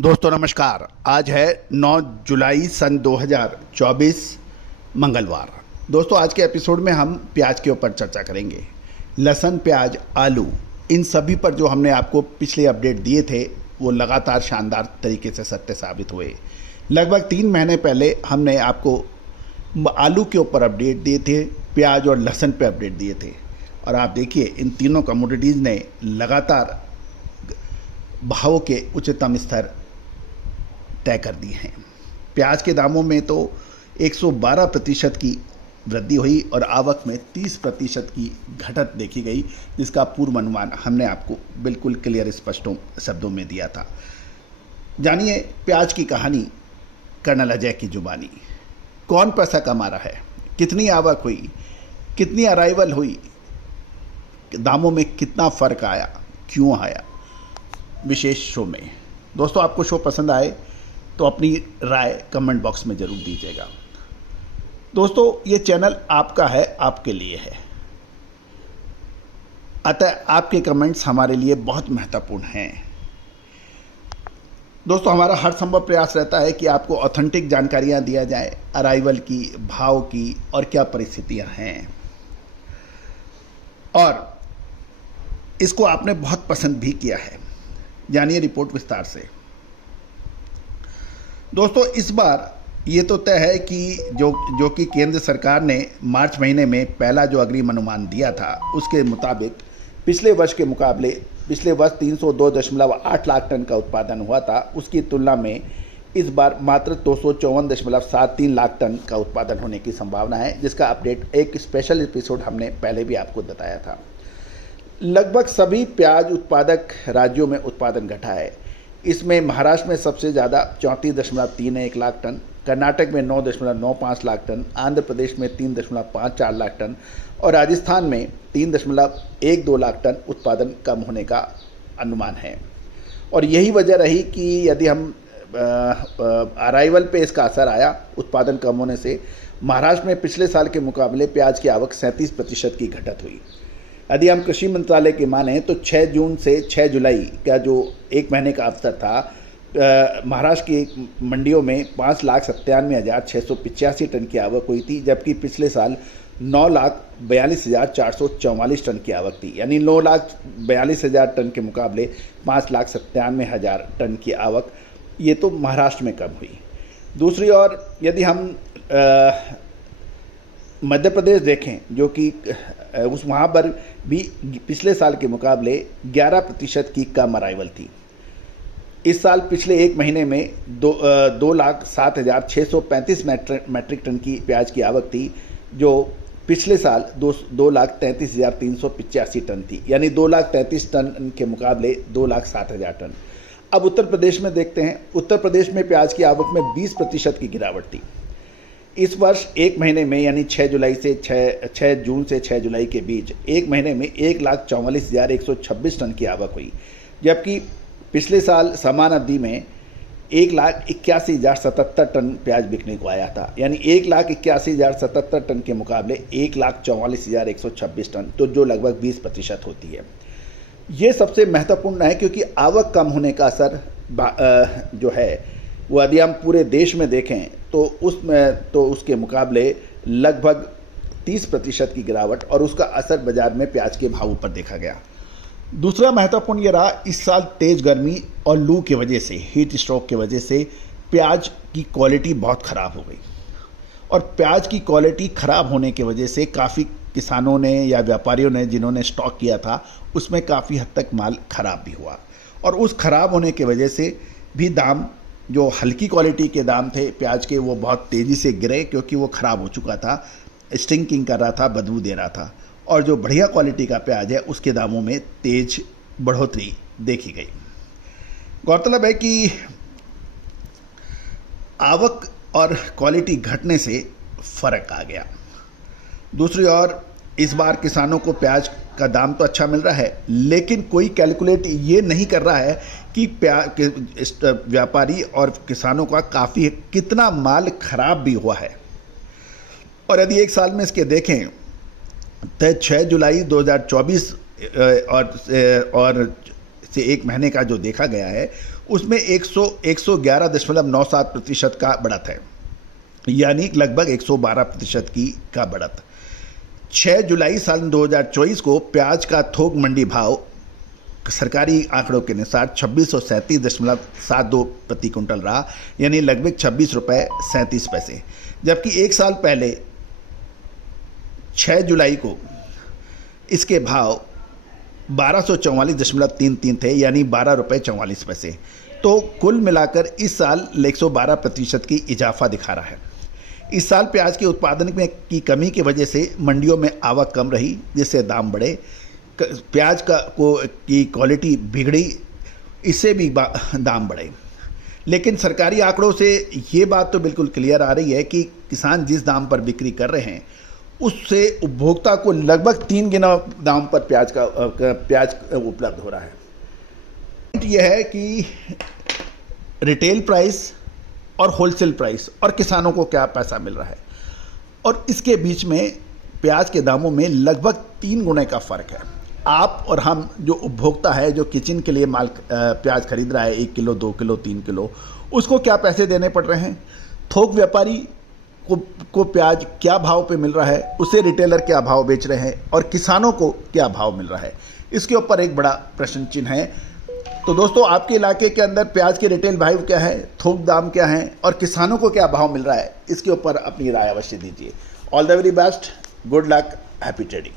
दोस्तों नमस्कार। आज है 9 जुलाई सन 2024 मंगलवार। दोस्तों आज के एपिसोड में हम प्याज के ऊपर चर्चा करेंगे। लहसुन, प्याज, आलू, इन सभी पर जो हमने आपको पिछले अपडेट दिए थे वो लगातार शानदार तरीके से सत्य साबित हुए। लगभग 3 महीने पहले हमने आपको आलू के ऊपर अपडेट दिए थे, प्याज और लहसुन पे अपडेट दिए थे, और आप देखिए इन तीनों कमोडिटीज़ ने लगातार भावों के उच्चतम स्तर तय कर दिए हैं। प्याज के दामों में तो 112% की वृद्धि हुई और आवक में 30% की घटत देखी गई, जिसका पूर्व अनुमान हमने आपको बिल्कुल क्लियर स्पष्ट शब्दों में दिया था। जानिए प्याज की कहानी कर्नल अजय की जुबानी। कौन पैसा कमा रहा है, कितनी आवक हुई, कितनी अराइवल हुई, दामों में कितना फ़र्क आया, क्यों आया, विशेष शो में। दोस्तों आपको शो पसंद आए तो अपनी राय कमेंट बॉक्स में ज़रूर दीजिएगा। दोस्तों ये चैनल आपका है, आपके लिए है, अतः आपके कमेंट्स हमारे लिए बहुत महत्वपूर्ण हैं। दोस्तों हमारा हर संभव प्रयास रहता है कि आपको ऑथेंटिक जानकारियां दिया जाए, अराइवल की, भाव की और क्या परिस्थितियां हैं, और इसको आपने बहुत पसंद भी किया है। जानिए रिपोर्ट विस्तार से। दोस्तों इस बार ये तो तय है कि जो कि केंद्र सरकार ने मार्च महीने में पहला जो अग्रिम अनुमान दिया था उसके मुताबिक पिछले वर्ष के मुकाबले पिछले वर्ष 302.8 लाख टन का उत्पादन हुआ था, उसकी तुलना में इस बार मात्र 254.73 लाख टन का उत्पादन होने की संभावना है, जिसका अपडेट एक स्पेशल एपिसोड हमने पहले भी आपको बताया था। लगभग सभी प्याज उत्पादक राज्यों में उत्पादन घटा है। इसमें महाराष्ट्र में सबसे ज़्यादा 34.31 लाख टन, कर्नाटक में 9.95 लाख टन, आंध्र प्रदेश में 3.54 लाख टन और राजस्थान में 3.12 लाख टन उत्पादन कम होने का अनुमान है। और यही वजह रही कि यदि हम अराइवल पे इसका असर आया, उत्पादन कम होने से महाराष्ट्र में पिछले साल के मुकाबले प्याज की आवक 37% की घटत हुई। यदि हम कृषि मंत्रालय की माने तो 6 जून से 6 जुलाई का जो 1 महीने का अवसर था, महाराष्ट्र की मंडियों में 5,97,685 टन की आवक हुई थी, जबकि पिछले साल 9,42,444 टन की आवक थी। यानी 9,42,000 टन के मुकाबले 5,97,000 टन की आवक, ये तो महाराष्ट्र में कम हुई। दूसरी ओर यदि हम मध्य प्रदेश देखें, जो कि वहाँ पर भी पिछले साल के मुकाबले 11% की कम अराइवल थी। इस साल पिछले 1 महीने में 2,07,635 मैट्रिक टन की प्याज की आवक थी, जो पिछले साल 2,33,385 टन थी। यानी 2,33,000 टन के मुकाबले 2,07,000 टन। अब उत्तर प्रदेश में देखते हैं। उत्तर प्रदेश में प्याज की आवक में 20% की गिरावट थी। इस वर्ष 1 महीने में यानी 6 जून से 6 जुलाई के बीच 1 महीने में 1,44,126 टन की आवक हुई, जबकि पिछले साल समान अवधि में 1,81,077 टन प्याज बिकने को आया था। यानी 1,81,077 टन के मुकाबले 1,44,126 टन, तो जो लगभग 20% होती है। ये सबसे महत्वपूर्ण है क्योंकि आवक कम होने का असर जो है वो यदि हम पूरे देश में देखें तो उसके मुकाबले लगभग 30% की गिरावट, और उसका असर बाजार में प्याज के भाव पर देखा गया। दूसरा महत्वपूर्ण ये रहा, इस साल तेज़ गर्मी और लू की वजह से, हीट स्ट्रोक की वजह से प्याज की क्वालिटी बहुत ख़राब हो गई, और प्याज की क्वालिटी ख़राब होने की वजह से काफ़ी किसानों ने या व्यापारियों ने जिन्होंने स्टॉक किया था उसमें काफ़ी हद तक माल ख़राब भी हुआ, और उस ख़राब होने की वजह से भी दाम, जो हल्की क्वालिटी के दाम थे प्याज के, वो बहुत तेज़ी से गिरे क्योंकि वो ख़राब हो चुका था, स्टिंकिंग कर रहा था, बदबू दे रहा था। और जो बढ़िया क्वालिटी का प्याज है उसके दामों में तेज बढ़ोतरी देखी गई। गौरतलब है कि आवक और क्वालिटी घटने से फ़र्क आ गया। दूसरी ओर इस बार किसानों को प्याज का दाम तो अच्छा मिल रहा है, लेकिन कोई कैलकुलेट ये नहीं कर रहा है कि व्यापारी और किसानों का काफ़ी कितना माल खराब भी हुआ है। और यदि 1 साल में इसके देखें तो 6 जुलाई 2024 और से 1 महीने का जो देखा गया है उसमें 111.97% का बढ़त है, यानी लगभग 112% का बढ़त। 6 जुलाई साल 2024 को प्याज का थोक मंडी भाव सरकारी आंकड़ों के अनुसार 2637.72 प्रति कुंटल रहा, यानी लगभग 26 रुपये 37 पैसे, जबकि एक साल पहले 6 जुलाई को इसके भाव 1244.33 थे, यानी 12 रुपये 44 पैसे। तो कुल मिलाकर इस साल 112% की इजाफा दिखा रहा है। इस साल प्याज के उत्पादन में की कमी की वजह से मंडियों में आवक कम रही, जिससे दाम बढ़े। प्याज की क्वालिटी बिगड़ी, इससे भी दाम बढ़े। लेकिन सरकारी आंकड़ों से ये बात तो बिल्कुल क्लियर आ रही है कि किसान जिस दाम पर बिक्री कर रहे हैं उससे उपभोक्ता को लगभग 3 गुना दाम पर प्याज उपलब्ध हो रहा है। यह है कि रिटेल प्राइस और होलसेल प्राइस और किसानों को क्या पैसा मिल रहा है, और इसके बीच में प्याज के दामों में लगभग 3 गुने का फ़र्क है। आप और हम जो उपभोक्ता है, जो किचन के लिए प्याज खरीद रहा है 1 किलो 2 किलो 3 किलो, उसको क्या पैसे देने पड़ रहे हैं, थोक व्यापारी को प्याज क्या भाव पे मिल रहा है, उसे रिटेलर क्या भाव बेच रहे हैं, और किसानों को क्या भाव मिल रहा है, इसके ऊपर एक बड़ा प्रश्न चिन्ह है। तो दोस्तों, आपके इलाके के अंदर प्याज के रिटेल भाव क्या है, थोक दाम क्या है, और किसानों को क्या भाव मिल रहा है, इसके ऊपर अपनी राय अवश्य दीजिए। All the very best, good luck, happy trading.